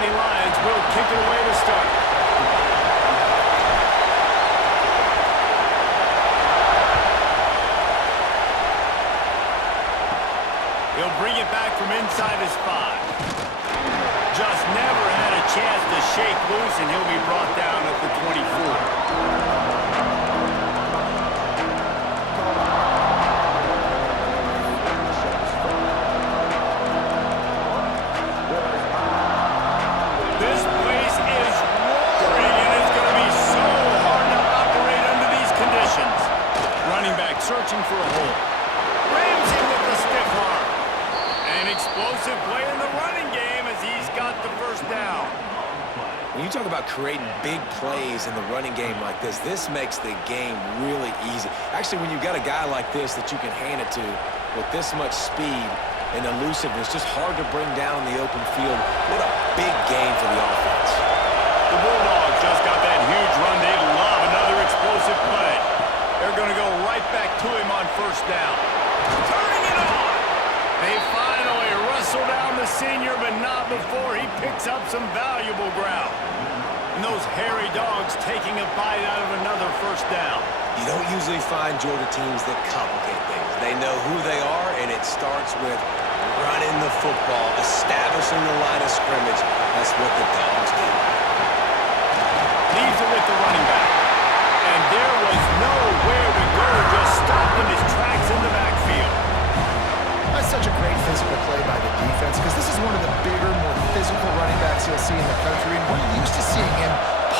Nittany Lions will kick it away to start. He'll bring it back from inside his 5. Just never had a chance to shake loose, and he'll be brought down at the 24. This place is roaring, and it's going to be so hard to operate under these conditions. Running back searching for a hole. Ramsey with the stiff arm. An explosive play in the running game as he's got the first down. When you talk about creating big plays in the running game like this makes the game really easy. Actually, when you've got a guy like this that you can hand it to with this much speed and elusiveness, just hard to bring down in the open field. What a big game for the offense. The Bulldogs just got that huge run. They love another explosive play. They're going to go right back to him on first down. Turning it on. They finally wrestle down the senior, but not before he picks up some valuable ground. And those hairy dogs taking a bite out of another first down. You don't usually find Georgia teams that complicate things. They know who they are, and it starts with running the football, establishing the line of scrimmage. That's what the Dogs do. Leaves it with the running back. And there was nowhere to go, just stopped in his tracks in the backfield. That's such a great physical play by the defense because this is one of the bigger, more physical running backs you'll see in the country, and we're used to seeing him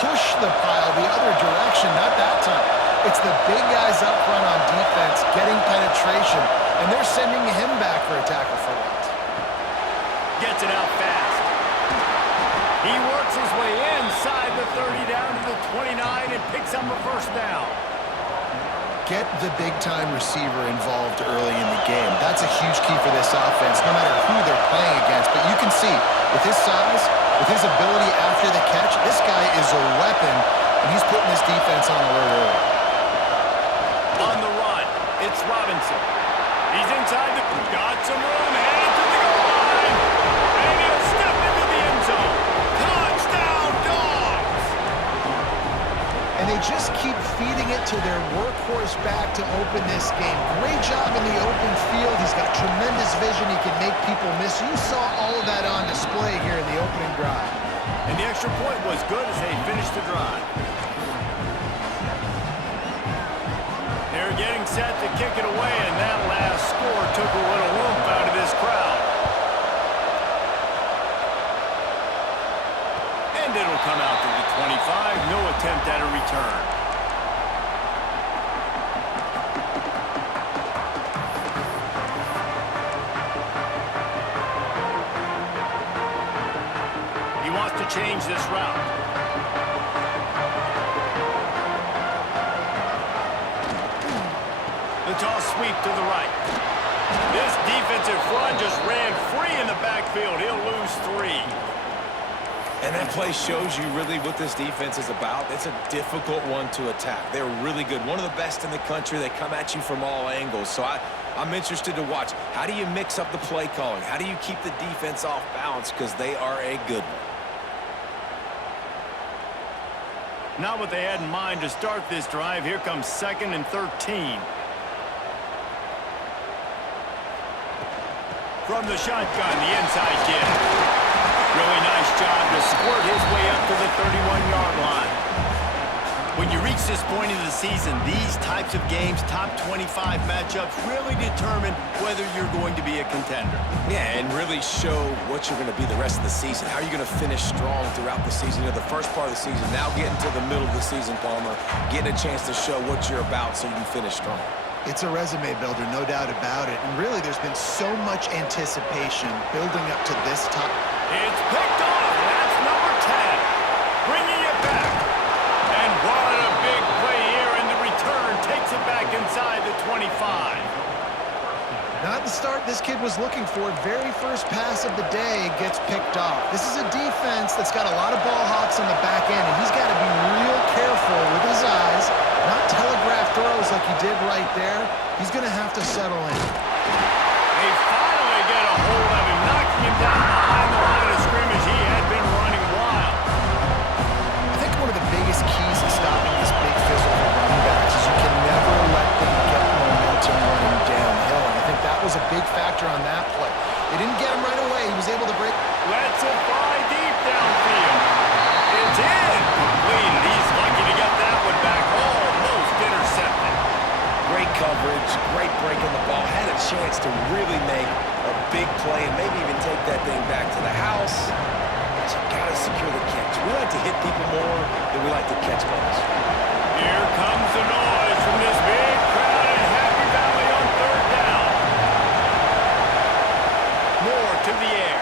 push the pile the other direction. Not that time. It's the big guys up front on defense getting penetration, and they're sending him back for a tackle for loss. Gets it out fast. He works his way inside the 30 down to the 29 and picks up a first down. Get the big-time receiver involved early in the game. That's a huge key for this offense, no matter who they're playing against. But you can see, with his size, with his ability after the catch, this guy is a weapon, and he's putting this defense on alert early. On the run, it's Robinson. He's inside the... Got some room, headed to the goal line. And he'll step into the end zone. Touchdown, Dogs! And they just keep feeding it to their workhorse back to open this game. Great job in the open field. He's got tremendous vision. He can make people miss. You saw all of that on display here in the opening drive. And the extra point was good as they finished the drive. They're getting set to kick it away, and that last score took a little oomph out of this crowd. And it'll come out to the 25. No attempt at a return. He wants to change this route. The toss sweep to the right. This defensive front just ran free in the backfield. He'll lose 3. And that play shows you really what this defense is about. It's a difficult one to attack. They're really good. One of the best in the country. They come at you from all angles. So I'm interested to watch. How do you mix up the play calling? How do you keep the defense off balance? Because they are a good one. Not what they had in mind to start this drive. Here comes 2nd and 13. From the shotgun, the inside kid. Really nice job to squirt his way up to the 31-yard line. When you reach this point in the season, these types of games, top 25 matchups, really determine whether you're going to be a contender. Yeah, and really show what you're going to be the rest of the season. How are you going to finish strong throughout the season? You know, the first part of the season, now getting to the middle of the season, Palmer, getting a chance to show what you're about so you can finish strong. It's a resume builder, no doubt about it. And really, there's been so much anticipation building up to this top. It's picked off, and that's number 10. Bringing it back. And what a big play here, and the return takes it back inside the 25. Not the start this kid was looking for. Very first pass of the day gets picked off. This is a defense that's got a lot of ball hawks on the back end, and he's got to be real careful with his eyes, not telegraph throws like he did right there. He's going to have to settle in. They finally get a hold of him, knocking him down behind the line of scrimmage. He had been running coverage, great break on the ball, had a chance to really make a big play and maybe even take that thing back to the house. But you gotta secure the catch. We like to hit people more than we like to catch balls. Here comes the noise from this big crowd in Happy Valley on third down. Moore to the air.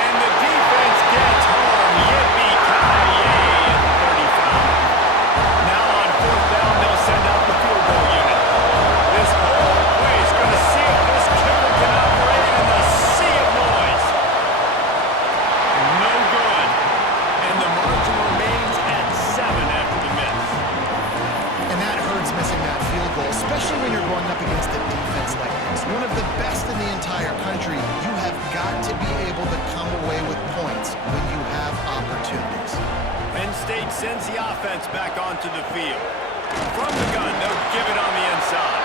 And the defense gets home. Yippee-ki-yay at the 35. Now on fourth down, they'll send out the field goal unit. This whole place going to see if this kicker can operate in the sea of noise. No good. And the margin remains at 7 after the miss. And that hurts missing that field goal, especially when you're going up against a defense like this. One of the best in the entire country. You have got to be able to come away with points when you have opportunities. Penn State sends the offense back onto the field. From the gun, they'll give it on the inside.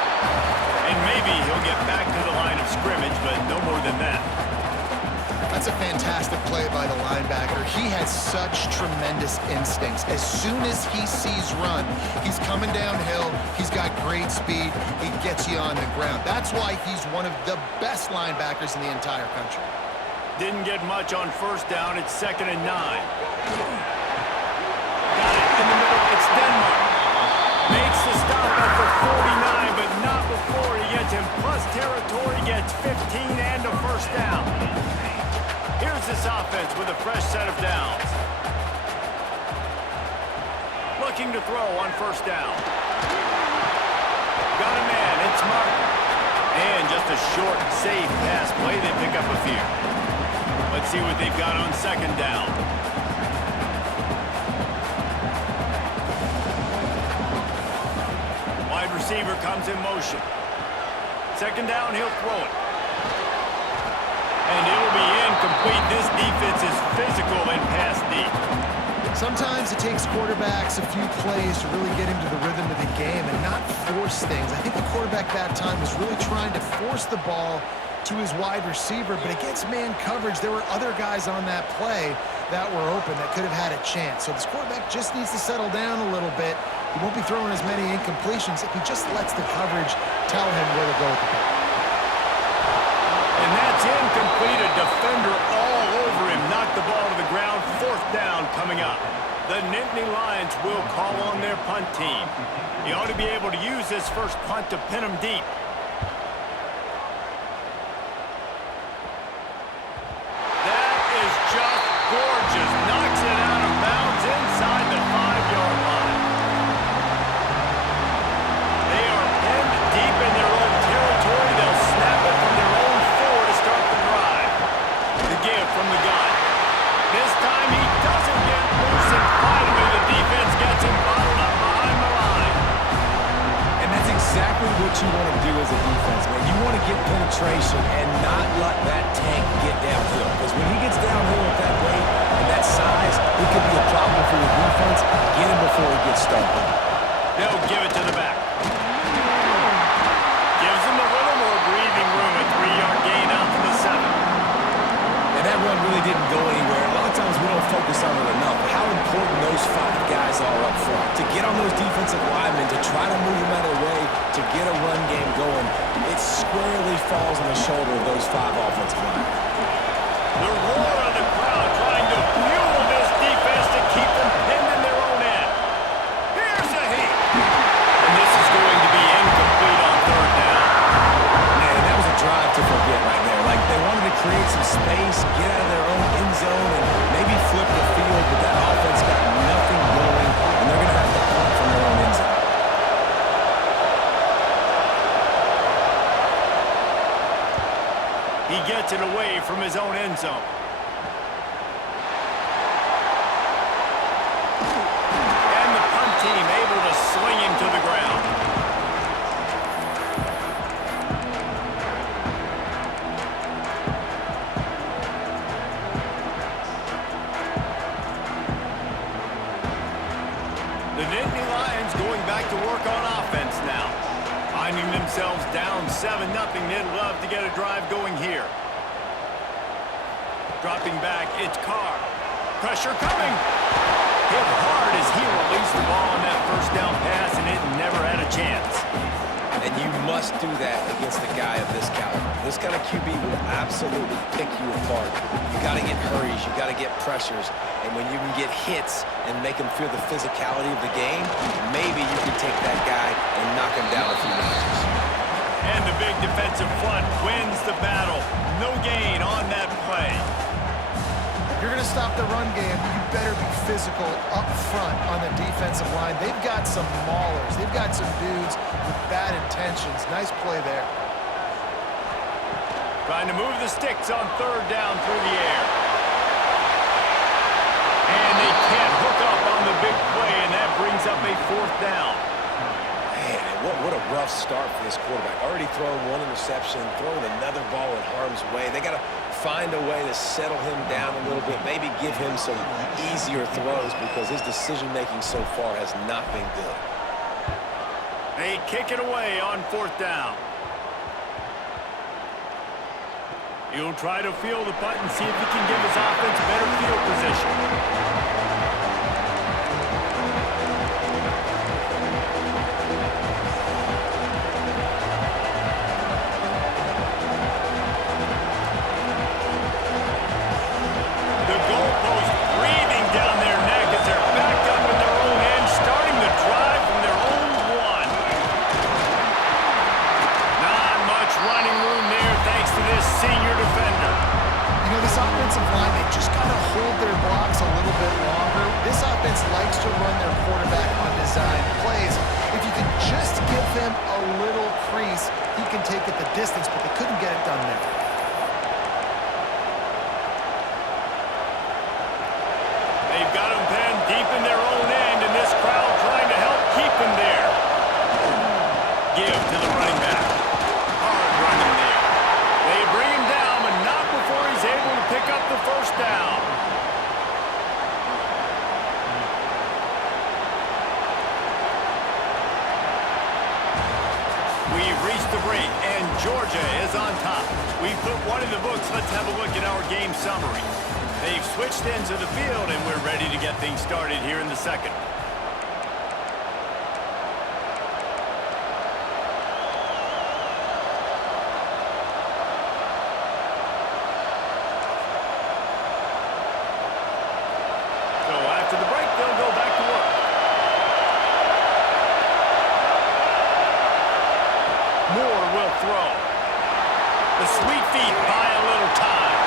And maybe he'll get back to the line of scrimmage, but no more than that. That's a fantastic play by the linebacker. He has such tremendous instincts. As soon as he sees run, he's coming downhill. He's got great speed. He gets you on the ground. That's why he's one of the best linebackers in the entire country. Didn't get much on first down. It's 2nd and 9. Got it in the middle. It's Denmark. Makes the stop at the 49, but not before he gets in plus territory, gets 15 and a first down. Here's this offense with a fresh set of downs. Looking to throw on first down. Got a man, it's Martin. And just a short, safe pass play, they pick up a few. Let's see what they've got on second down. Wide receiver comes in motion. Second down, he'll throw it. And it'll be incomplete. This defense is physical and pass deep. Sometimes it takes quarterbacks a few plays to really get into the rhythm of the game and not force things. I think the quarterback that time was really trying to force the ball to his wide receiver, but against man coverage, there were other guys on that play that were open that could have had a chance. So this quarterback just needs to settle down a little bit. He won't be throwing as many incompletions if he just lets the coverage tell him where to go with the ball. And that's incomplete. A defender all over him. Knocked the ball to the ground. Fourth down coming up. The Nittany Lions will call on their punt team. He ought to be able to use this first punt to pin him deep. That is just gorgeous. Knocks it out of bounds inside the 5-yard line. They are pinned deep in their own territory. They'll snap it from their own 4 to start the drive. The give from the gun. This time he doesn't get loose, and finally the defense gets him bottled up behind the line. And that's exactly what you want to do as a defense, man. You want to get penetration and not let that tank get downhill. Because when he gets downhill at that rate and that size, it could be a problem for your defense. Get him before he gets started. They'll give it to the back. Gives him a little more breathing room. A 3-yard gain out to the 7. And that run really didn't go anywhere. A lot of times we don't focus on it enough. But how important those 5 guys are up front. To get on those defensive linemen, to try to move them out of the way, to get a run game going, it squarely falls on the shoulder of those 5 offensive linemen. The roar of the crowd trying to fuel this defense to keep them pinned in their own end. Here's a heat. And this is going to be incomplete on third down. Man, that was a drive to forget right there. Like, they wanted to create some space, get out of their own end zone, and maybe flip the field, but that offense got nothing going, and they're going to have to punt from their own end zone. He gets it away from his own end zone. And the punt team able to sling him to the ground. The Nittany Lions going back to work on offense now. Finding themselves down 7-0, they'd love to get a drive going here. Dropping back, it's Carr. Pressure coming. Hit hard as he released the ball on that first down pass, and it never had a chance. must do that against a guy of this caliber. This kind of QB will absolutely pick you apart. You got to get hurries, you got to get pressures, and when you can get hits and make him feel the physicality of the game, maybe you can take that guy and knock him down a few notches. And the big defensive front wins the battle. No gain on that play. If you're going to stop the run game, you better be physical up front on the defensive line. They've got some maulers. They've got some dudes with bad intentions. Nice play there. Trying to move the sticks on third down through the air. And they can't hook up on the big play, and that brings up a fourth down. Man, what a rough start for this quarterback. Already throwing one interception, throwing another ball in harm's way. They got to find a way to settle him down a little bit, maybe give him some easier throws because his decision-making so far has not been good. They kick it away on fourth down. He'll try to field the punt and see if he can give his offense better field position. Likes to run their quarterback on design plays. If you can just give him a little crease, he can take it the distance, but they couldn't get it done there. They've got him pinned deep in their own end, and this crowd trying to help keep him there. Give to the running back. Hard running there. They bring him down, but not before he's able to pick up the first down. We've reached the break, and Georgia is on top. We've put one in the books. Let's have a look at our game summary. They've switched ends of the field, and we're ready to get things started here in the second. So after the break, they'll go back to work. Moore will throw. The sweet feet buy a little time.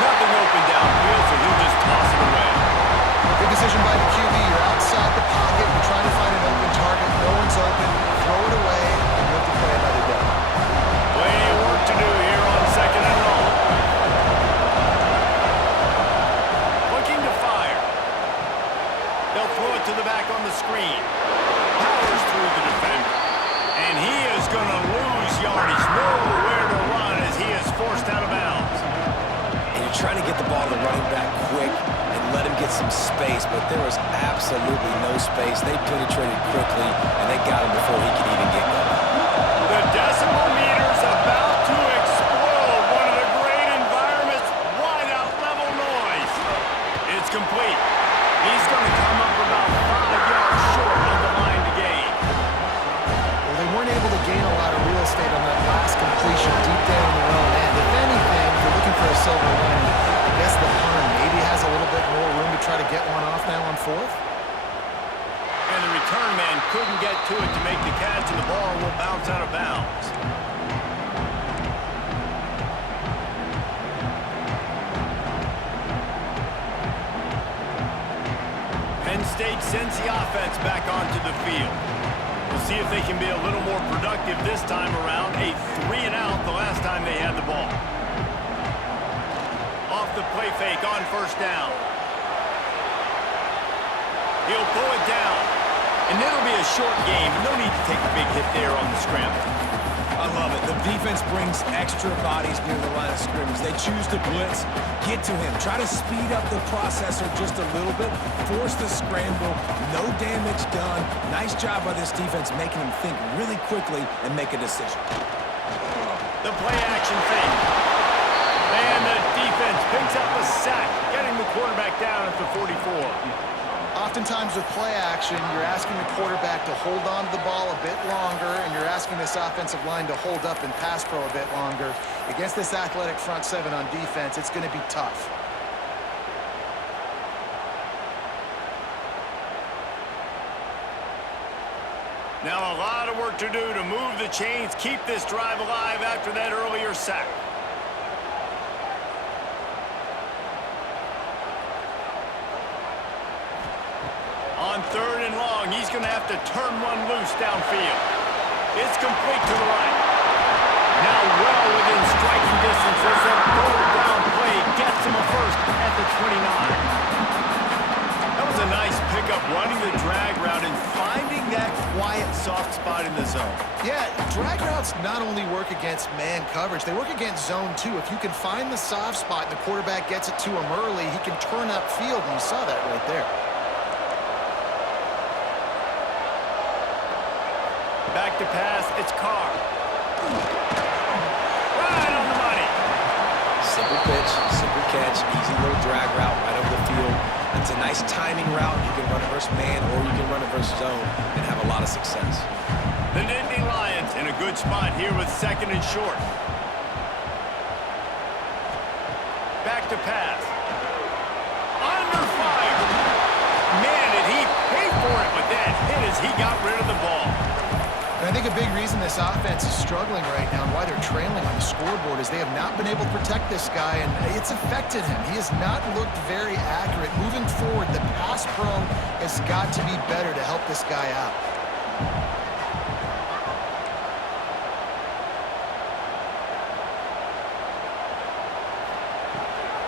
Nothing open downfield, so he'll just toss it away. Good decision by the QB. You're outside the pocket. You're trying to find an open target. No one's open. Throw it away, and you have to play another down. Plenty of work to do here on second and long. Looking to fire. They'll throw it to the back on the screen. Powers through the defender. And he is going to lose yardage. Nowhere to run as he is forced out of bounds. And you're trying to get the ball to the running back quick and let him get some space, but there was absolutely no space. They penetrated quickly, and they got him before he could even get going. The decimal meter's about to explode. One of the great environments. Wide out level noise. It's complete. He's going to come up about 5 yards short of the line to gain. Well, they weren't able to gain a lot of real estate on that last completion deep down in their own end. If anything, if you're looking for a silver lining, I guess the punter maybe has a little bit more room to try to get one off now on fourth. And the return man couldn't get to it to make the catch, and the ball will bounce out of bounds. Penn State sends the offense back onto the field. We'll see if they can be a little more productive this time around. A 3-and-out the last time they had the ball. Off the play fake on first down. He'll pull it down. And it'll be a short game. No need to take a big hit there on the scramble. I love it. The defense brings extra bodies near the line of scrimmage. They choose to blitz, get to him, try to speed up the processor just a little bit, force the scramble, no damage done. Nice job by this defense making him think really quickly and make a decision. The play action fake. And the defense picks up a sack, getting the quarterback down at the 44. Oftentimes with play action, you're asking the quarterback to hold on to the ball a bit longer, and you're asking this offensive line to hold up and pass pro a bit longer. Against this athletic front seven on defense, it's going to be tough. Now a lot of work to do to move the chains, keep this drive alive after that earlier sack. On 3rd and long, he's going to have to turn one loose downfield. It's complete to the right. Now well within striking distance as that 3rd down play gets him a first at the 29. That was a nice pickup, running the drag route and finding that quiet, soft spot in the zone. Yeah, drag routes not only work against man coverage, they work against zone too. If you can find the soft spot and the quarterback gets it to him early, he can turn upfield, and you saw that right there. Back to pass, it's Carr. Right on the money. Simple pitch, simple catch, easy little drag route right over the field. It's a nice timing route. You can run it versus man or you can run it versus zone and have a lot of success. The Nittany Lions in a good spot here with 2nd and short. Back to pass. Under fire. Man, did he pay for it with that hit as he got rid of the ball. And I think a big reason this offense is struggling right now and why they're trailing on the scoreboard is they have not been able to protect this guy, and it's affected him. He has not looked very accurate. Moving forward, the pass pro has got to be better to help this guy out.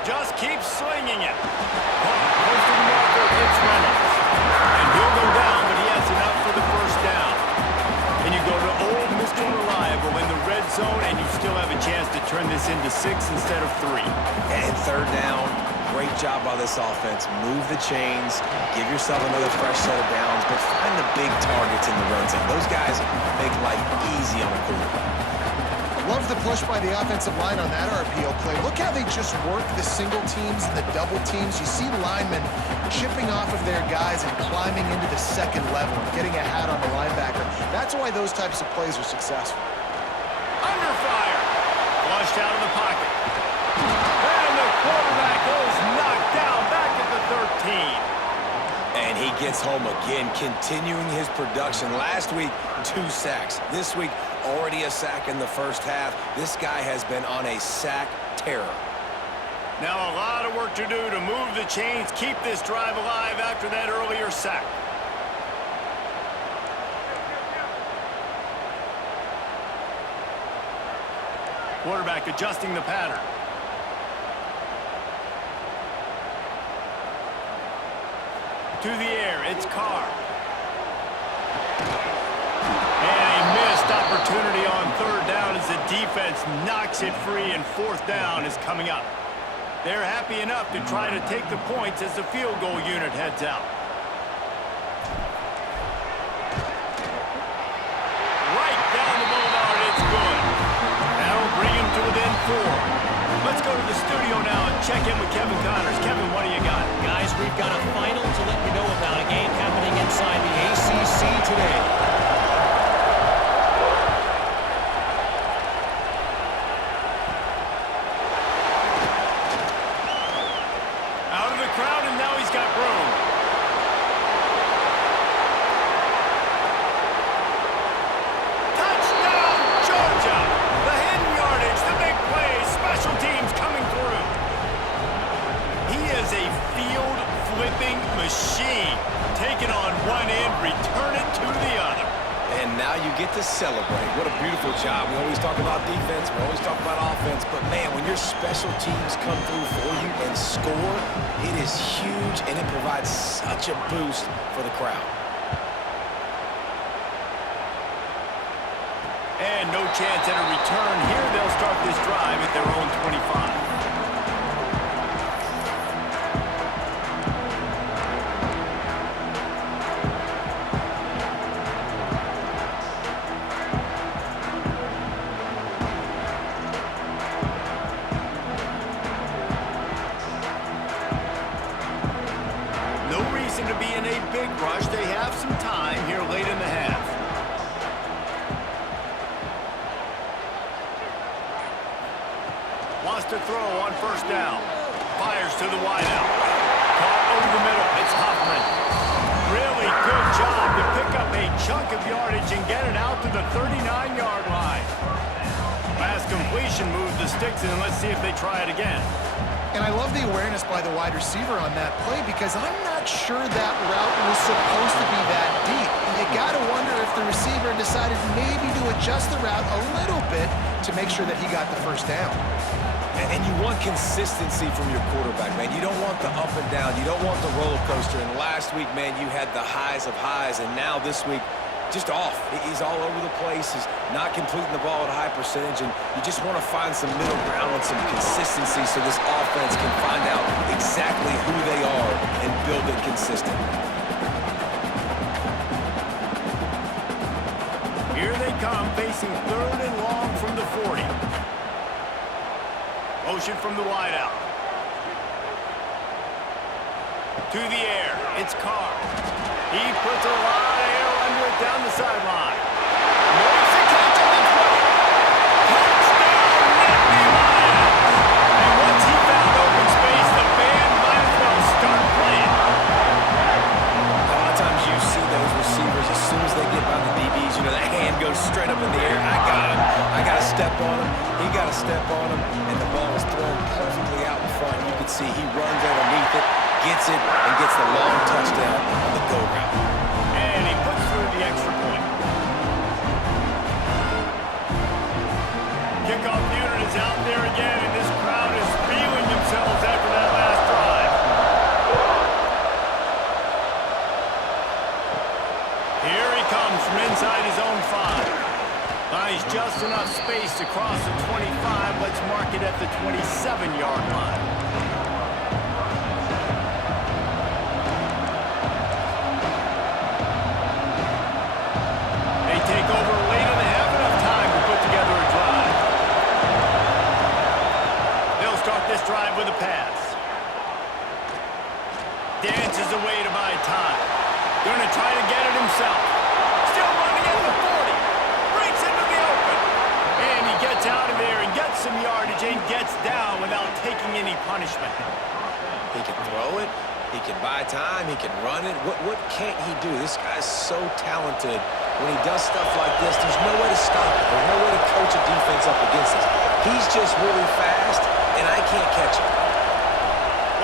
Just keep slinging it. Close to the marker, it's Reynolds. And he'll go down, but he has enough for the first down. And you go to old Mr. Reliable in the red zone, and you still have a chance to turn this into 6 instead of 3. And 3rd down, great job by this offense. Move the chains, give yourself another fresh set of downs, but find the big targets in the run zone. Those guys make life easy on a quarterback. Love the push by the offensive line on that RPO play. Look how they just work the single teams and the double teams. You see linemen chipping off of their guys and climbing into the 2nd level and getting a hat on the linebacker. That's why those types of plays are successful. Under fire. Flushed out of the pocket. And the quarterback goes knocked down back at the 13. And he gets home again, continuing his production. Last week, 2 sacks. This week, already a sack in the first half. This guy has been on a sack terror. Now a lot of work to do to move the chains, keep this drive alive after that earlier sack. Quarterback adjusting the pattern. To the air, it's Carr. And a missed opportunity on 3rd down as the defense knocks it free, and 4th down is coming up. They're happy enough to try to take the points as the field goal unit heads out. Right down the boulevard, it's good. That'll bring him to within 4. Let's go to the studio now and check in with Kevin Connors. Kevin, what do you got? Guys, we've got a final to let you know about, a game happening inside the ACC today. Out of the crowd, and now he's got room. Touchdown, Georgia! The hidden yardage, the big play, special teams coming through. He is a field-flipping machine. Take it on one end, return it to the other. And now you get to celebrate. What a beautiful job. We always talk about defense, we always talk about offense, but man, when your special teams come through for you and score, it is huge, and it provides such a boost for the crowd. And no chance at a return here. They'll start this drive at their own 25. To be in Lost to throw on first down. Fires to the wideout. Caught over the middle. It's Huffman. Really good job to pick up a chunk of yardage and get it out to the 39-yard line. Last completion moved the sticks in. Let's see if they try it again. And I love the awareness by the wide receiver on that play because I'm not sure that route was supposed to be that deep. You got to wonder if the receiver decided maybe to adjust the route a little bit to make sure that he got the first down. And you want consistency from your quarterback, man. You don't want the up and down. You don't want the roller coaster. And last week, man, you had the highs of highs. And now this week, just off. He's all over the place. He's not completing the ball at a high percentage. And you just want to find some middle ground and some consistency so this offense can find out exactly who they are and build it consistently. Here they come, facing 3rd and long from the 40. Motion from the wideout. To the air, it's Carr. He puts a lot of air under it down the sideline. Makes a catch at the 20. Touchdown, Nittany Lions. And once he found open space, the band might as well start playing. A lot of times you see those receivers, as soon as they get by the DBs, you know, that hand goes straight up in the air. I got him. I got to step on him. He got to step on him. And the ball is thrown perfectly out in front. You can see he runs underneath it, gets it, and gets the long touchdown on the go route. And he puts through the extra point. Kickoff unit is out there again, and this crowd is feeling themselves after that last drive. Here he comes from inside his own 5. Finds just enough space to cross the 25. Let's mark it at the 27-yard line. They take over late and have enough time to put together a drive. They'll start this drive with a pass. Dances away to buy time. Gonna try to get it himself. Still running at the 40. Breaks into the open. And he gets out of there and gets some yardage and gets down without taking any punishment. He can throw it. He can buy time. He can run it. What can't he do? This guy's so talented. When he does stuff like this, there's no way to stop it. There's no way to coach a defense up against this. He's just really fast, and I can't catch him.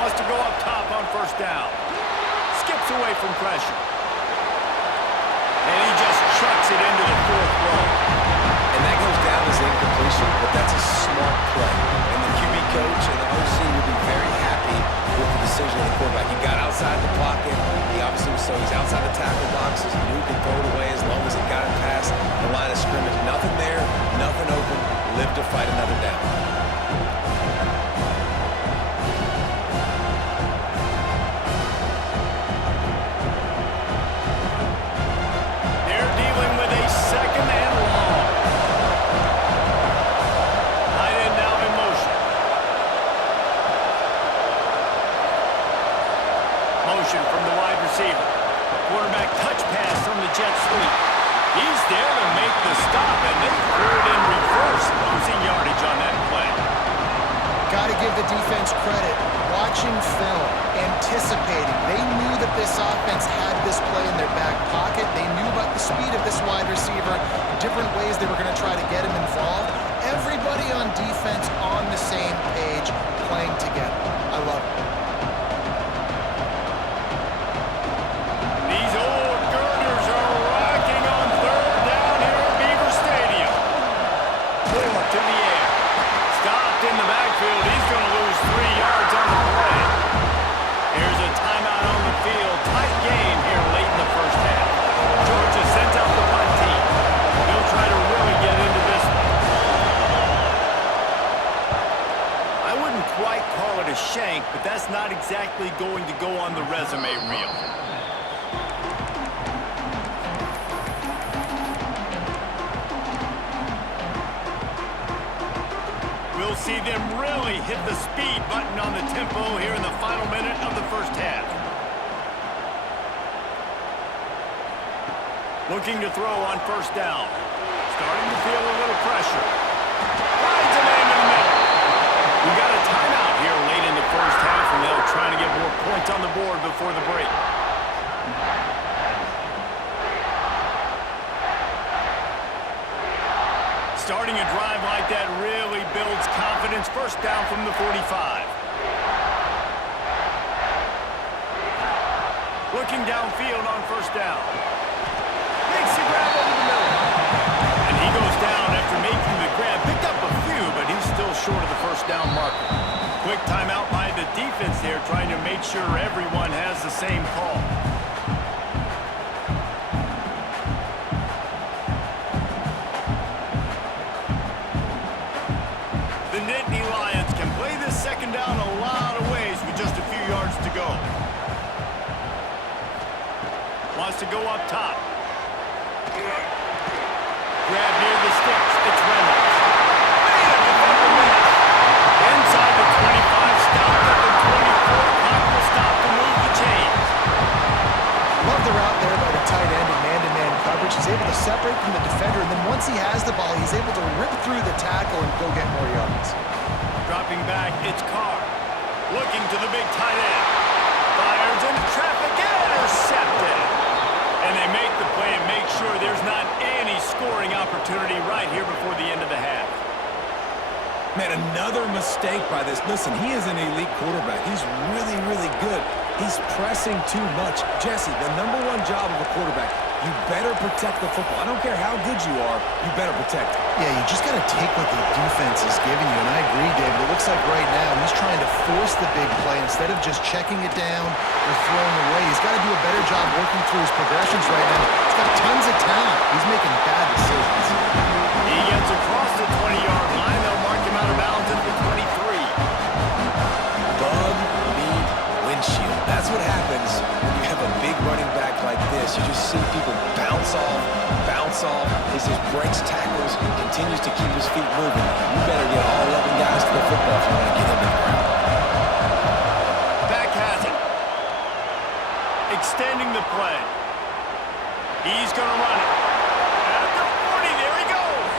Wants to go up top on first down. Skips away from pressure. And he just chucks it into the 4th row. And that goes down as incompletion, but that's a smart play. And the QB coach and the OC will be very happy with the decision of the quarterback. He got outside the pocket. He obviously so he's outside the tackle boxes. He knew he could throw it away as long as he got it past the line of scrimmage. Nothing there, nothing open. Live to fight another down. They're dealing with a 2nd and long. Tight end now in motion. Motion from the wide receiver. Quarterback touch pass from the jet sweep. He's there to make the stop, and they threw it in reverse, losing yardage on that play. Got to give the defense credit. Watching film, anticipating. They knew that this offense had this play in their back pocket. They knew about the speed of this wide receiver, different ways they were going to try to get him involved. Everybody on defense on the same page, playing together. I love it. These old girders are rocking on 3rd down here at Beaver Stadium. Forward to the air. Stopped in the backfield. He's going to lose 3 yards on the play. Here's a timeout on the field. Tight game here late in the first half. Georgia sends out the punt team. They'll try to really get into this one. I wouldn't quite call it a shank, but that's not exactly going to go on the resume reel. We'll see them really hit the speed button on the tempo here in the final minute of the first half. Looking to throw on first down. Starting to feel a little pressure. Finds a man in the middle. We got a timeout here late in the first half, and they'll try to get more points on the board before the break. Starting a drive like that really builds confidence. First down from the 45. Looking downfield on first down. Makes the grab over the middle. And he goes down after making the grab. Picked up a few, but he's still short of the first down marker. Quick timeout by the defense there, trying to make sure everyone has the same call. The Nittany Lions can play this second down a lot of ways with just a few yards to go. Wants to go up top. Grab near the sticks. It's Reynolds. Inside the 25, stopped at the 24. Clock will stop to move the chains. Love the route there by the tight end in man-to-man coverage. He's able to separate from the defender, and then once he has the ball, he's able to rip through the tackle and go get more yards. Dropping back, it's Carr. Looking to the big tight end. Fires into traffic, intercepted. And they make the play and make sure there's not any scoring opportunity right here before the end of the half. Man, another mistake by this. Listen, he is an elite quarterback. He's really, really good. He's pressing too much. Jesse, the #1 job of a quarterback, you better protect the football. I don't care how good you are, you better protect it. Yeah, you just got to take what the defense is giving you, and I agree, David. It looks like right now he's trying to force the big play instead of just checking it down or throwing away. He's got to do a better job working through his progressions right now. He's got tons of talent. He's making bad decisions. He gets across the 20-yard line. They'll mark him out of bounds at the 23. Bug meet windshield. That's what happens when you have a big running back like this. You just see people bounce off. He just breaks tackles, continues to keep his feet moving. You better get all 11 guys to the football if you want to get him to the ground. Back has it. Extending the play. He's going to run it. At the 40, there he goes.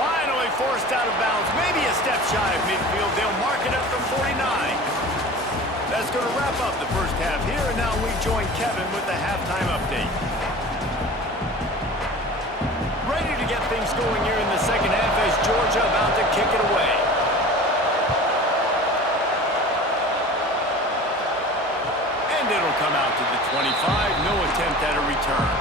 Finally forced out of bounds. Maybe a step shy of midfield. They'll mark it at the 49. That's going to wrap up the first half here, and now we join Kevin with the halftime update. Ready to get things going here in the second half as Georgia about to kick it away. And it'll come out to the 25. No attempt at a return.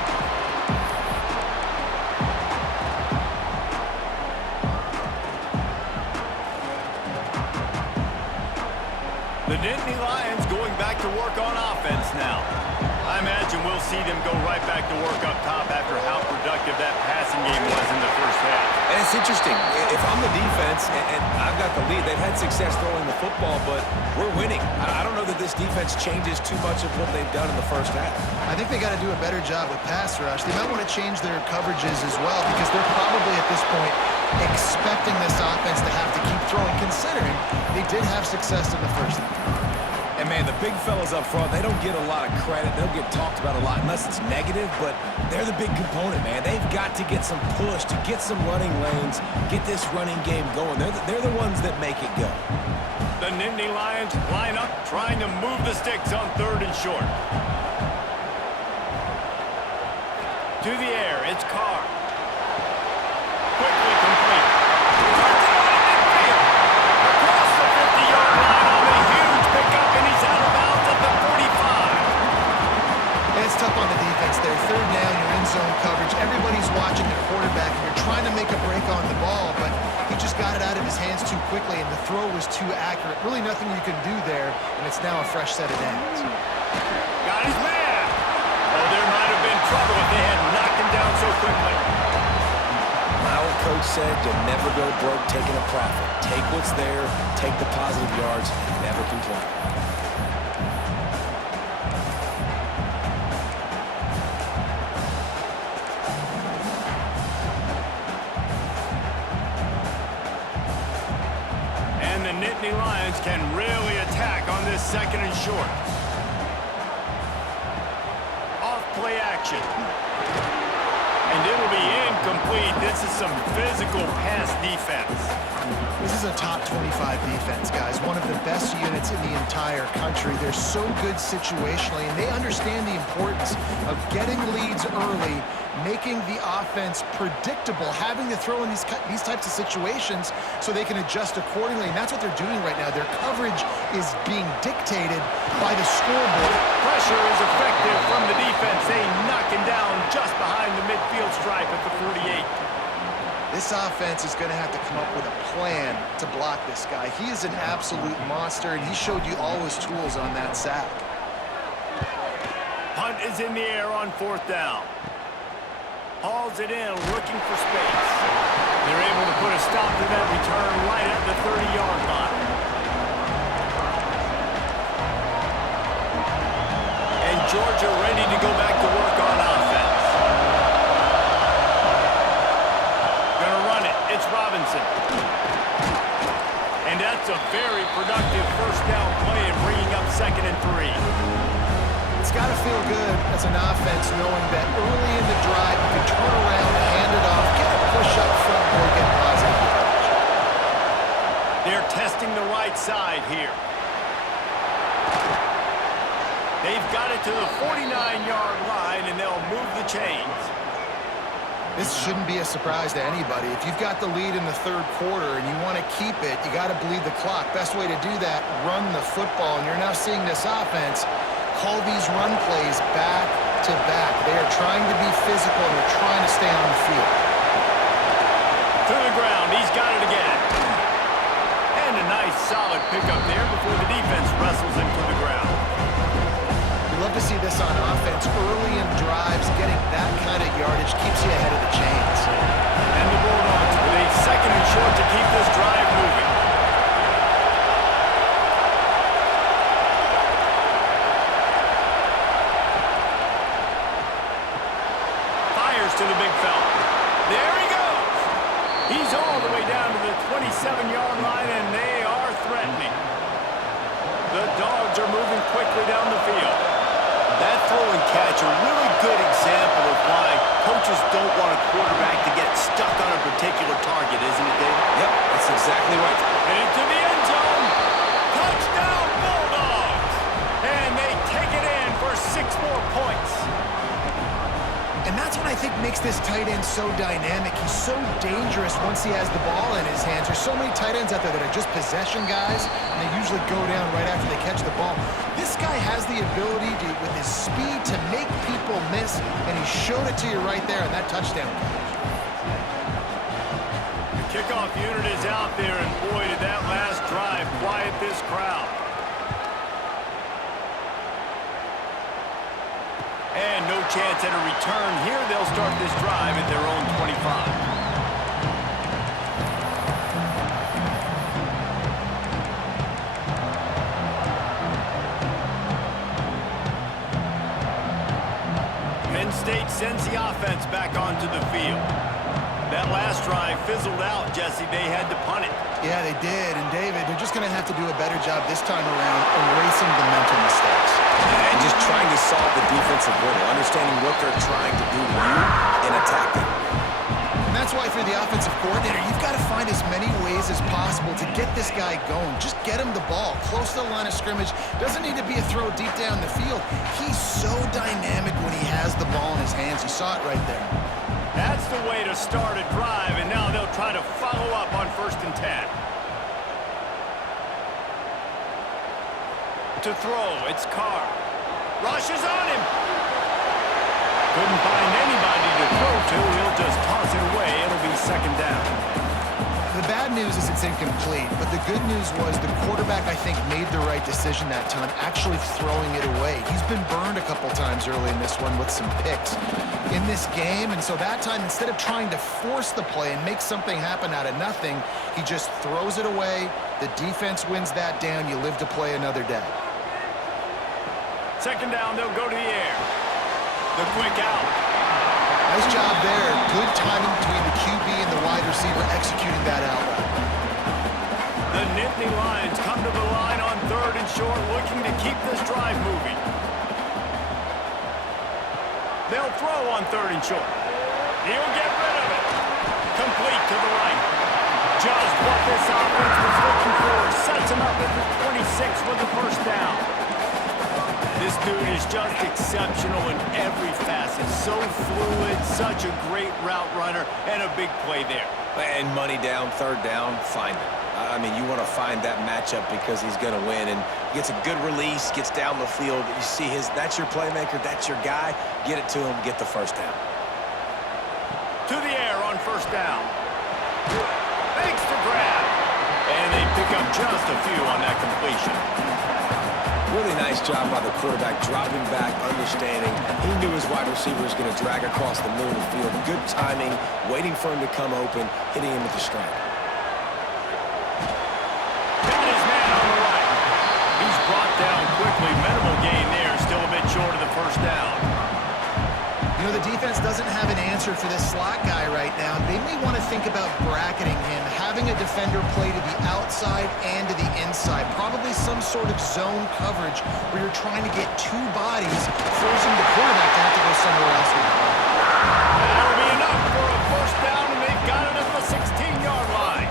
The Nittany Lions going back to work on offense now. I imagine we'll see them go right back to work up top after how productive that passing game was in the first half. And it's interesting. If I'm the defense and I've got the lead, they've had success throwing the football, but we're winning. I don't know that this defense changes too much of what they've done in the first half. I think they got to do a better job with pass rush. They might want to change their coverages as well because they're probably at this point expecting this offense to have to keep throwing, considering they did have success in the first half. And, man, the big fellas up front, they don't get a lot of credit. They'll get talked about a lot unless it's negative, but they're the big component, man. They've got to get some push, to get some running lanes, get this running game going. They're the ones that make it go. The Nittany Lions line up, trying to move the sticks on 3rd and short. To the air, it's Carr. Quickly complete. Across the 50-yard line on a huge pickup, and he's out of bounds at the 45. It's tough on the defense there. 3rd down, you're in zone coverage. Everybody's watching the quarterback, and you're trying to make a break on the ball, but he just got it out of his hands too quickly, and the throw was too accurate. Really nothing you can do there, and it's now a fresh set of downs. Got his man. Oh, there might have been trouble if they had knocked him down so quickly. My old coach said you'll never go broke taking a profit. Take what's there, take the positive yards, and never complain. And the Nittany Lions can really attack on this 2nd and short. Off play action. And it'll be incomplete. This This is some physical pass defense. This is a top 25 defense, guys. One of the best units in the entire country. They're so good situationally, and they understand the importance of getting leads early, making the offense predictable, having to throw in these types of situations so they can adjust accordingly. And that's what they're doing right now. Their coverage is being dictated by the scoreboard. Pressure is effective from the defense. They knock him down just behind the midfield stripe at the 48. This offense is going to have to come up with a plan to block this guy. He is an absolute monster, and he showed you all his tools on that sack. Punt is in the air on 4th down. Hauls it in, looking for space. They're able to put a stop to that return right at the 30-yard line. And Georgia ready to go back to work on offense. Gonna run it. It's Robinson. And that's a very productive first down play and bringing up 2nd and 3. It's got to feel good as an offense knowing that early in the drive you can turn around, hand it off, get a push up front, or get positive yardage. They're testing the right side here. They've got it to the 49-yard line, and they'll move the chains. This shouldn't be a surprise to anybody. If you've got the lead in the 3rd quarter and you want to keep it, you got to bleed the clock. Best way to do that, run the football. And you're now seeing this offense call these run plays back to back. They are trying to be physical, and they're trying to stay on the field. To the ground, he's got it again. And a nice solid pickup there before the defense wrestles him to the ground. We love to see this on offense. Early in drives, getting that kind of yardage keeps you ahead of the chains. And the Bulldogs with a 2nd and short to keep this drive moving. To the big fella. There he goes. He's all the way down to the 27-yard line, and they are threatening. The Dogs are moving quickly down the field. That throw and catch, a really good example of why coaches don't want a quarterback to get stuck on a particular target, isn't it, David? Yep, that's exactly right. And into the end zone. Touchdown, Bulldogs. And they take it in for 6 more points. And that's what I think makes this tight end so dynamic. He's so dangerous once he has the ball in his hands. There's so many tight ends out there that are just possession guys, and they usually go down right after they catch the ball. This guy has the ability to, with his speed, to make people miss, and he showed it to you right there in that touchdown catch. The kickoff unit is out there, and boy, did that last drive quiet this crowd. And no chance at a return here. They'll start this drive at their own 25. Penn State sends the offense back onto the field. That last drive fizzled out, Jesse. They had to punt it. Yeah, they did. And, David, they're just going to have to do a better job this time around erasing the mental mistakes. And just trying to solve the defensive riddle, understanding what they're trying to do to you and attacking. And that's why for the offensive coordinator, you've got to find as many ways as possible to get this guy going. Just get him the ball close to the line of scrimmage. Doesn't need to be a throw deep down the field. He's so dynamic when he has the ball in his hands. You saw it right there. That's the way to start a drive, and now they'll try to follow up on 1st and 10. To throw, it's Carr. Rushes on him. Couldn't find anybody to throw to. He'll just toss it away. It'll be 2nd down. The bad news is it's incomplete, but the good news was the quarterback, I think, made the right decision that time, actually throwing it away. He's been burned a couple times early in this one with some picks in this game, and so that time, instead of trying to force the play and make something happen out of nothing, he just throws it away. The defense wins that down. You live to play another day. 2nd down, they'll go to the air. The quick out. Nice job there. Good timing between the QB and the wide receiver executing that out route. The Nittany Lions come to the line on 3rd and short, looking to keep this drive moving. They'll throw on 3rd and short. He'll get rid of it. this offense was looking for. Sets him up at the 26 with the first down. This dude is just exceptional in every facet. So fluid, such a great route runner, and a big play there. And money down, third down, find it. I mean, you want to find that matchup because he's going to win. And gets a good release, gets down the field. You see that's your playmaker, that's your guy. Get it to him, get the first down. To the air on first down. Thanks to grab. And they pick up just a few on that completion. Really nice job by the quarterback, dropping back, understanding. He knew his wide receiver was going to drag across the middle of the field. Good timing, waiting for him to come open, hitting him with the strike. Got his man on the right. He's brought down quickly. Minimal gain there, still a bit short of the first down. You know, the defense doesn't have an answer for this slot guy right now. They may want to think about bracketing him, having a defender play to the outside and to the inside. Probably some sort of zone coverage where you're trying to get two bodies, forcing the quarterback to have to go somewhere else with the ball. That'll be enough for a first down, and they've got it at the 16-yard line.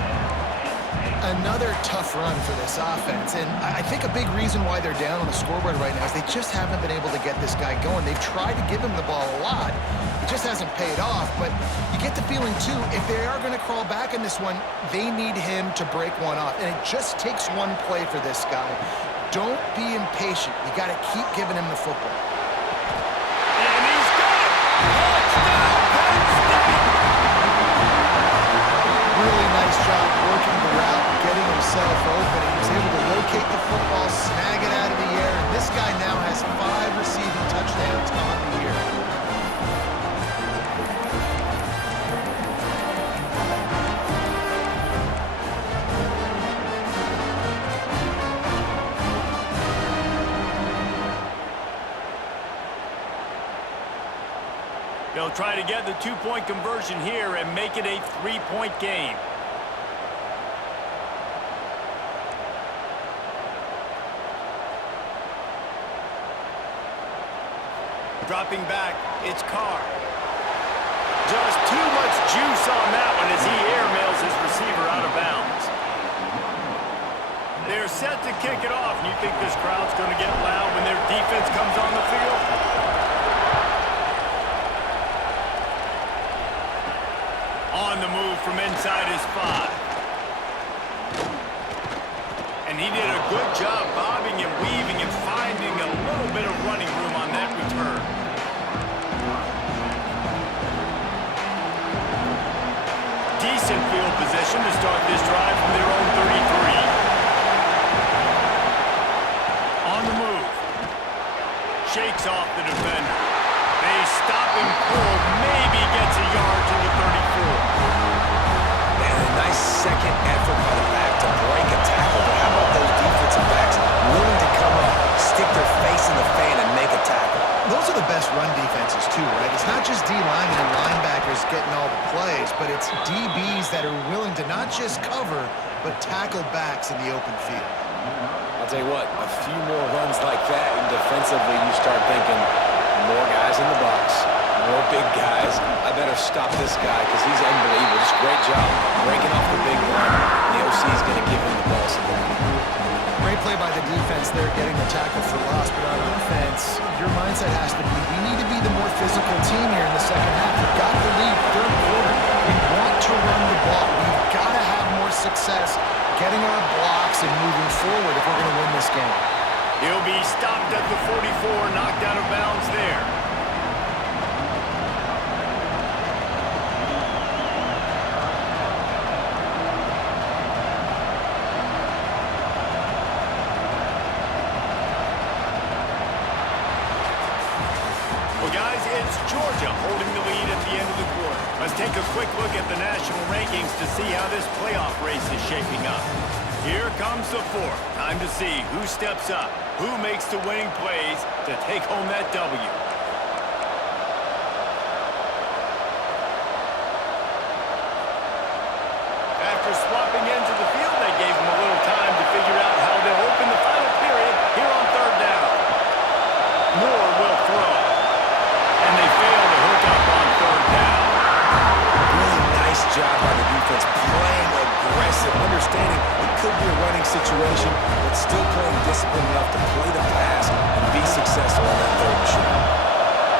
Another tough run for this offense, and I think a big reason why they're down on the scoreboard right now is they just haven't been able to get this guy going. They've tried to give him the ball a lot. It just hasn't paid off, but you get the feeling, too, if they are going to crawl back in this one, they need him to break one off, and it just takes one play for this guy. Don't be impatient. You got to keep giving him the football. And he's got it! Touchdown, Penn State! Really nice job working the route, getting himself open. He was able to locate the football, snag it out of the air, and this guy now has 5 receiving touchdowns on the year. They'll try to get the 2-point conversion here and make it a 3-point game. Dropping back, it's Carr. Just too much juice on that one as he airmails his receiver out of bounds. They're set to kick it off. And you think this crowd's going to get loud when their defense comes on the field? On the move from inside his 5. And he did a good job bobbing and weaving and finding a little bit of running room on that return. Decent field position to start this drive from their own 33. On the move. Shakes off the defender. They stop and pull. Maybe gets a yard to the 34. And a nice second effort by the back to break a tackle. But how about those defensive backs willing to come up, stick their face in the fan, and make a tackle? Those are the best run defenses, too, right? It's not just D-linemen and linebackers getting all the plays, but it's DBs that are willing to not just cover, but tackle backs in the open field. I'll tell you what, a few more runs like that, and defensively you start thinking, more guys in the box, more big guys. I better stop this guy because he's unbelievable. Just great job breaking off the big run. The OC is going to give him the ball some more. Great play by the defense there, getting the tackle for loss. But on offense, your mindset has to be, we need to be the more physical team here in the second half. We've got the lead, third quarter. We want to run the ball. We've got to have more success getting our blocks and moving forward if we're going to win this game. He'll be stopped at the 44, knocked out of bounds there. Well, guys, it's Georgia holding the lead at the end of the quarter. Let's take a quick look at the national rankings to see how this playoff race is shaping up. Here comes the 4th. Time to see who steps up, who makes the winning plays to take home that W. After swapping into the field, they gave them a little time to figure out how they'll open the final period here on 3rd down. Moore will throw. And they fail to hook up on 3rd down. Really nice job by the defense, playing aggressive, understanding situation, but still playing disciplined enough to play the pass and be successful on that third and short.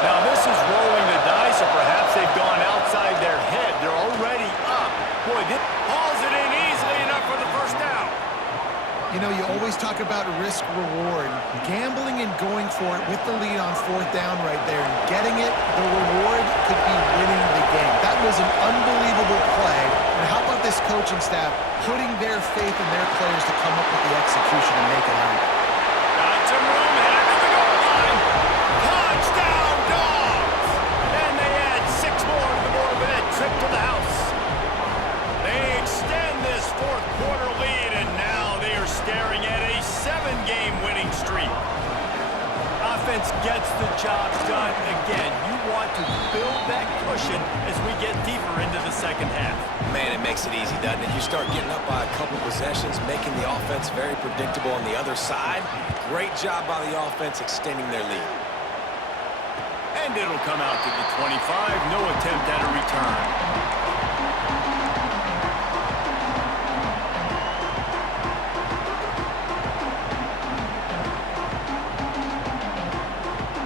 Now this is rolling the dice, or perhaps they've gone outside their head. They're already up. Boy, this hauls it in easily enough for the first down. You know, you always talk about risk-reward. Gambling and going for it with the lead on fourth down right there and getting it, the reward could be winning the game. That was an unbelievable play. And how about this coaching staff putting their faith in their players to come up with the execution and make it happen? Got some room headed to the goal line. Touchdown, Dogs! And they add 6 more to the board with that trip to the house. They extend this fourth quarter lead, and now they are staring at a 7-game winning streak. Offense gets the job done again. You want to build that cushion as we get deeper into the second half. Man, it makes it easy, doesn't it? You start getting up by a couple possessions, making the offense very predictable on the other side. Great job by the offense extending their lead. And it'll come out to the 25. No attempt at a return.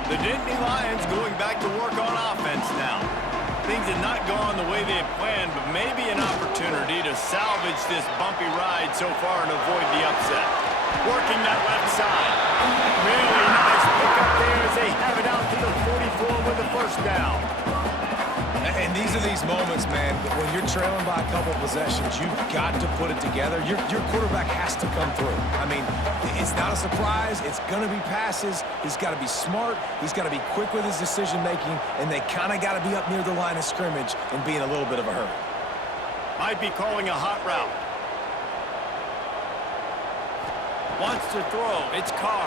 The Nittany Lions going back to work on offense now. Things had not gone the way they had planned, but maybe an opportunity to salvage this bumpy ride so far and avoid the upset. Working that left side. Really nice pickup there as they have it out to the 44 with the first down. And these are these moments, man, when you're trailing by a couple possessions, you've got to put it together. Your quarterback has to come through. I mean, it's not a surprise. It's going to be passes. He's got to be smart. He's got to be quick with his decision-making, and they kind of got to be up near the line of scrimmage and be in a little bit of a hurry. Might be calling a hot route. Wants to throw. It's Carr.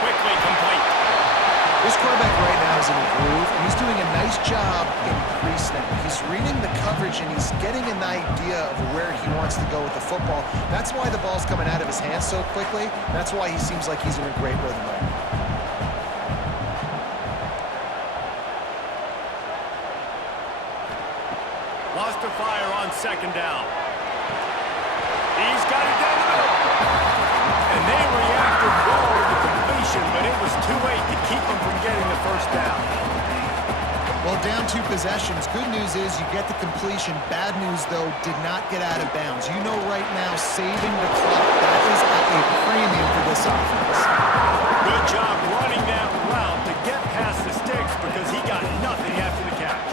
Quickly complete. This quarterback right now is in a groove, and he's doing a nice job in pre-snap. He's reading the coverage, and he's getting an idea of where he wants to go with the football. That's why the ball's coming out of his hands so quickly. That's why he seems like he's in a great rhythm right now. Wants to fire on second down. He's got it down the middle. And they reacted well to the completion, but it was too late to keep them from getting the first down. Well, down 2 possessions. Good news is you get the completion. Bad news, though, did not get out of bounds. You know right now, saving the clock, that is at a premium for this offense. Good job running that route to get past the sticks because he got nothing after the catch.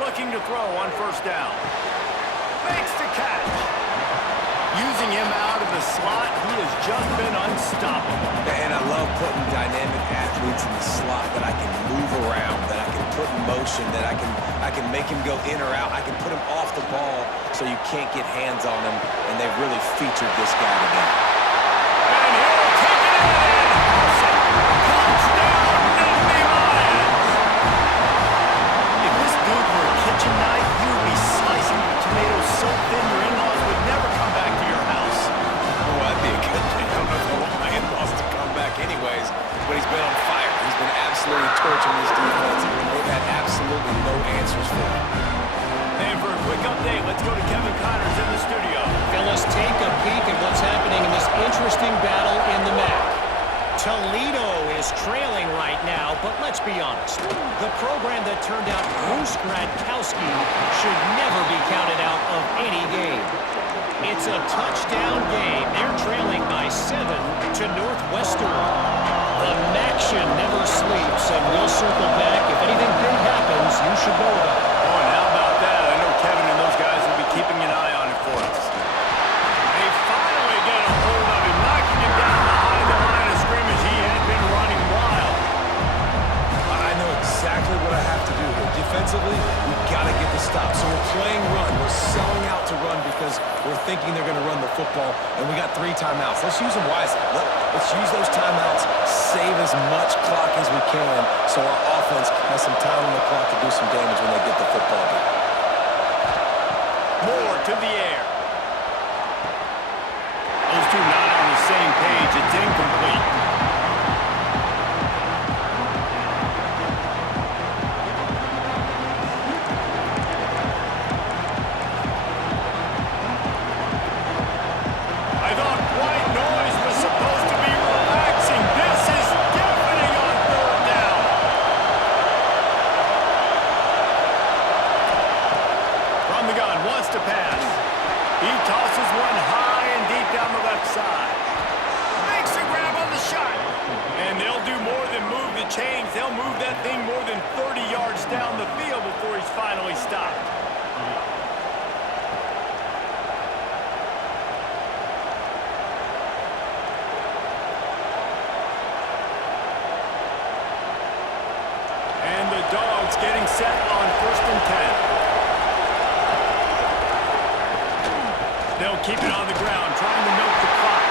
Looking to throw on first down. Makes the catch. Using him out of the slot, he has just been unstoppable. And I love putting dynamic athletes in the slot that I can move around, that I can put in motion, that I can make him go in or out. I can put him off the ball so you can't get hands on him, and they've really featured this guy today. And he'll take it in. Touchdown, Nittany Lions. If this dude were a kitchen knife, you would be slicing tomatoes so thin your in-laws would never come back to your house. Oh, that'd be a good thing. I don't know if I want my in-laws to come back anyways, but he's been on fire. He's been absolutely torching this defense. They've had absolutely no answers for him. And for a quick update, let's go to Kevin Connors in the studio. Fellas, take a peek at what's happening in this interesting battle in the MAC. Toledo is trailing right now, but let's be honest. The program that turned out Bruce Gradkowski should never be counted out of any game. It's a touchdown game. They're trailing by 7 to Northwestern. The MACtion never sleeps, and we'll circle back. If anything big happens, you should know about it. Oh, and how about that? I know Kevin and those guys will be keeping an eye on it for us. They finally get a hold of him, knocking him down behind the line of scrimmage. He had been running wild. I know exactly what I have to do here. Defensively, we've got to get the stop. So we're playing run. We're selling out to run because we're thinking they're going to run the football, and we got 3 timeouts. Let's use them wisely. Let's use those timeouts, save as much clock as we can so our offense has some time on the clock to do some damage when they get the football back. Moore to the air. Those two not on the same page. It's incomplete. that thing more than 30 yards down the field before he's finally stopped. And the Dogs getting set on 1st and 10. They'll keep it on the ground, trying to milk the clock.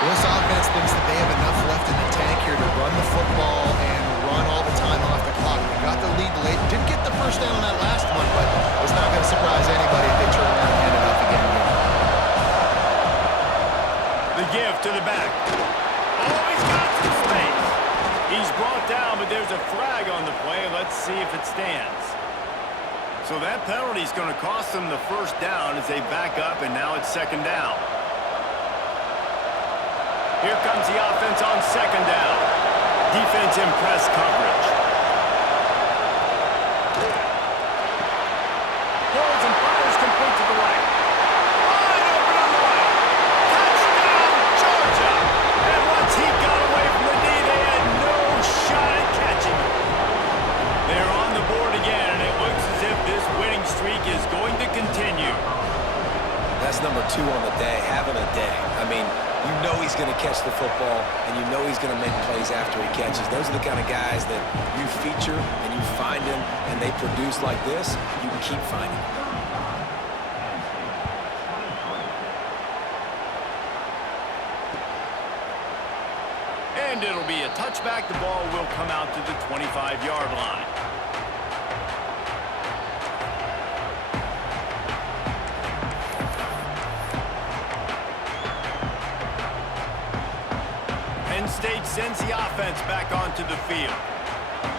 Well, this offense thinks that they have enough left in the tank here to run the football and run all the time off the clock. They got the lead late. Didn't get the first down on that last one, but it's not going to surprise anybody if they turn around and hand it off again here. The give to the back. Oh, he's got some space. He's brought down, but there's a flag on the play. Let's see if it stands. So that penalty is going to cost them the first down as they back up, and now it's 2nd down. Here comes the offense on 2nd down. Defense in press coverage. Holds and fires complete to the right. Wide open on the right. Touchdown, Georgia! And once he got away from the knee, they had no shot at catching him. They're on the board again, and it looks as if this winning streak is going to continue. That's number 2 on the day, having a day. I mean, you know he's going to catch the football, and you know he's going to make plays after he catches. Those are the kind of guys that you feature, and you find them, and they produce like this, you keep finding them. And it'll be a touchback. The ball will come out to the 25-yard line. Penn State sends the offense back onto the field.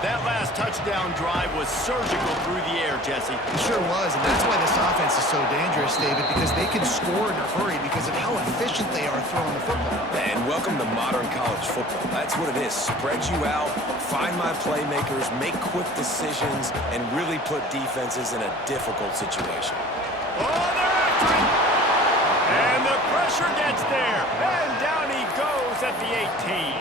That last touchdown drive was surgical through the air, Jesse. It sure was, and that's why this offense is so dangerous, David, because they can score in a hurry because of how efficient they are throwing the football. And welcome to modern college football. That's what it is. Spread you out, find my playmakers, make quick decisions, and really put defenses in a difficult situation. Oh, they're after it! And the pressure gets there. And down he goes at the 18.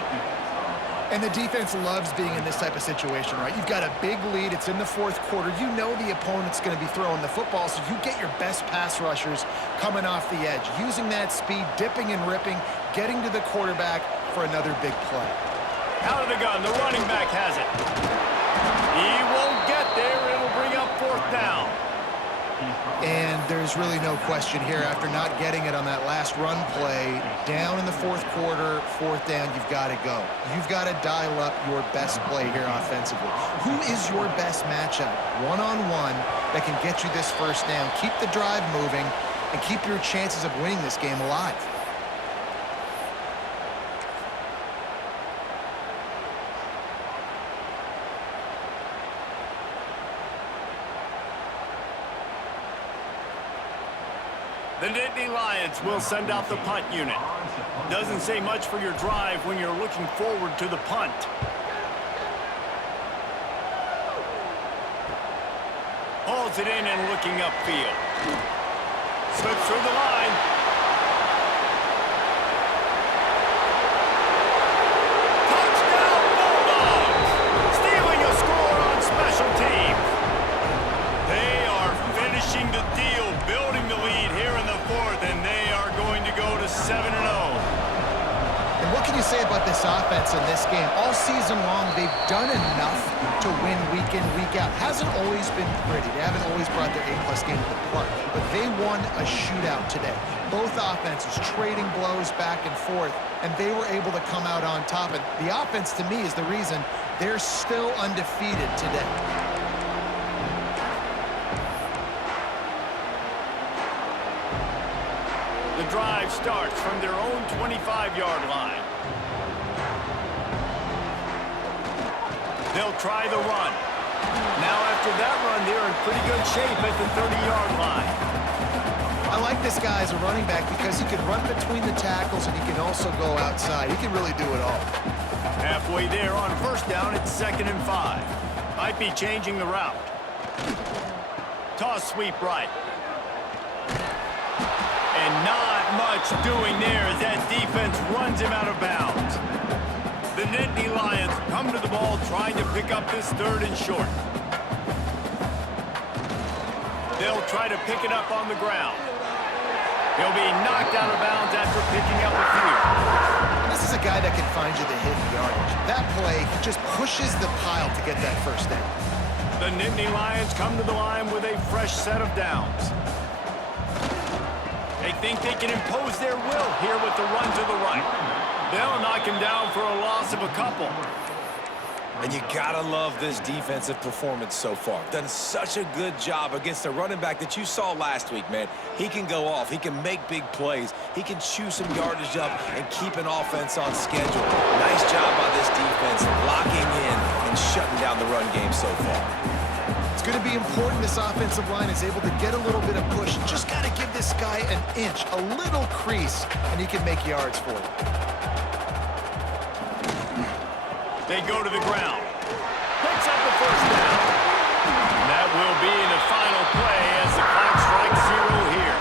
And the defense loves being in this type of situation, right? You've got a big lead. It's in the 4th quarter. You know the opponent's going to be throwing the football, so you get your best pass rushers coming off the edge, using that speed, dipping and ripping, getting to the quarterback for another big play. Out of the gun, the running back has it. He won't get there. It'll bring up 4th down. And there's really no question here. After not getting it on that last run play, down in the 4th quarter, 4th down, you've got to go. You've got to dial up your best play here offensively. Who is your best matchup, one-on-one, that can get you this first down, keep the drive moving, and keep your chances of winning this game alive? The Nittany Lions will send out the punt unit. Doesn't say much for your drive when you're looking forward to the punt. Hauls it in and looking upfield. Slips through the line. Touchdown Bulldogs! Stealing a score on special teams. They are finishing the deal, building the lead here in the 4th, and they are going to go to 7-0. And what can you say about this offense in this game? All season long, they've done enough to win week in, week out. Hasn't always been pretty. They haven't always brought their A-plus game to the park. But they won a shootout today. Both offenses trading blows back and forth, and they were able to come out on top. And the offense, to me, is the reason they're still undefeated today. The drive starts from their own 25-yard line. They'll try the run. Now after that run, they're in pretty good shape at the 30-yard line. I like this guy as a running back because he can run between the tackles and he can also go outside. He can really do it all. Halfway there on 1st down, it's 2nd and 5. Might be changing the route. Toss sweep right. And not much doing there as that defense runs him out of bounds. The Nittany Lions come to the ball trying to pick up this 3rd and short. They'll try to pick it up on the ground. He'll be knocked out of bounds after picking up a few. This is a guy that can find you the hidden yardage. That play just pushes the pile to get that first down. The Nittany Lions come to the line with a fresh set of downs. They think they can impose their will here with the run to the right. They'll knock him down for a loss of a couple. And you gotta love this defensive performance so far. Done such a good job against a running back that you saw last week, man. He can go off. He can make big plays. He can chew some yardage up and keep an offense on schedule. Nice job by this defense locking in and shutting down the run game so far. It's going to be important this offensive line is able to get a little bit of push. Just got to give this guy an inch, a little crease, and he can make yards for you. They go to the ground. Picks up the first down. That will be the final play as the clock strikes 0 here.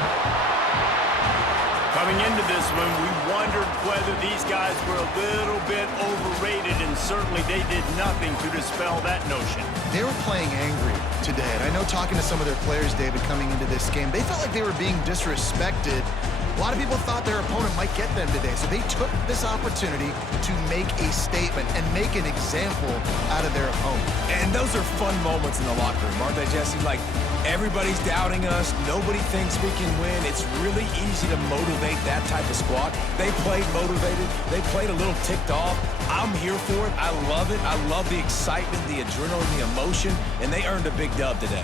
Coming into this one, we wondered whether these guys were a little bit overrated, and certainly they did nothing to dispel that notion. They were playing angry today, and I know talking to some of their players, David, coming into this game, they felt like they were being disrespected. A lot of people thought their opponent might get them today, so they took this opportunity to make a statement and make an example out of their opponent. And those are fun moments in the locker room, aren't they, Jesse? Like, everybody's doubting us. Nobody thinks we can win. It's really easy to motivate that type of squad. They played motivated. They played a little ticked off. I'm here for it. I love it. I love the excitement, the adrenaline, the emotion, and they earned a big dub today.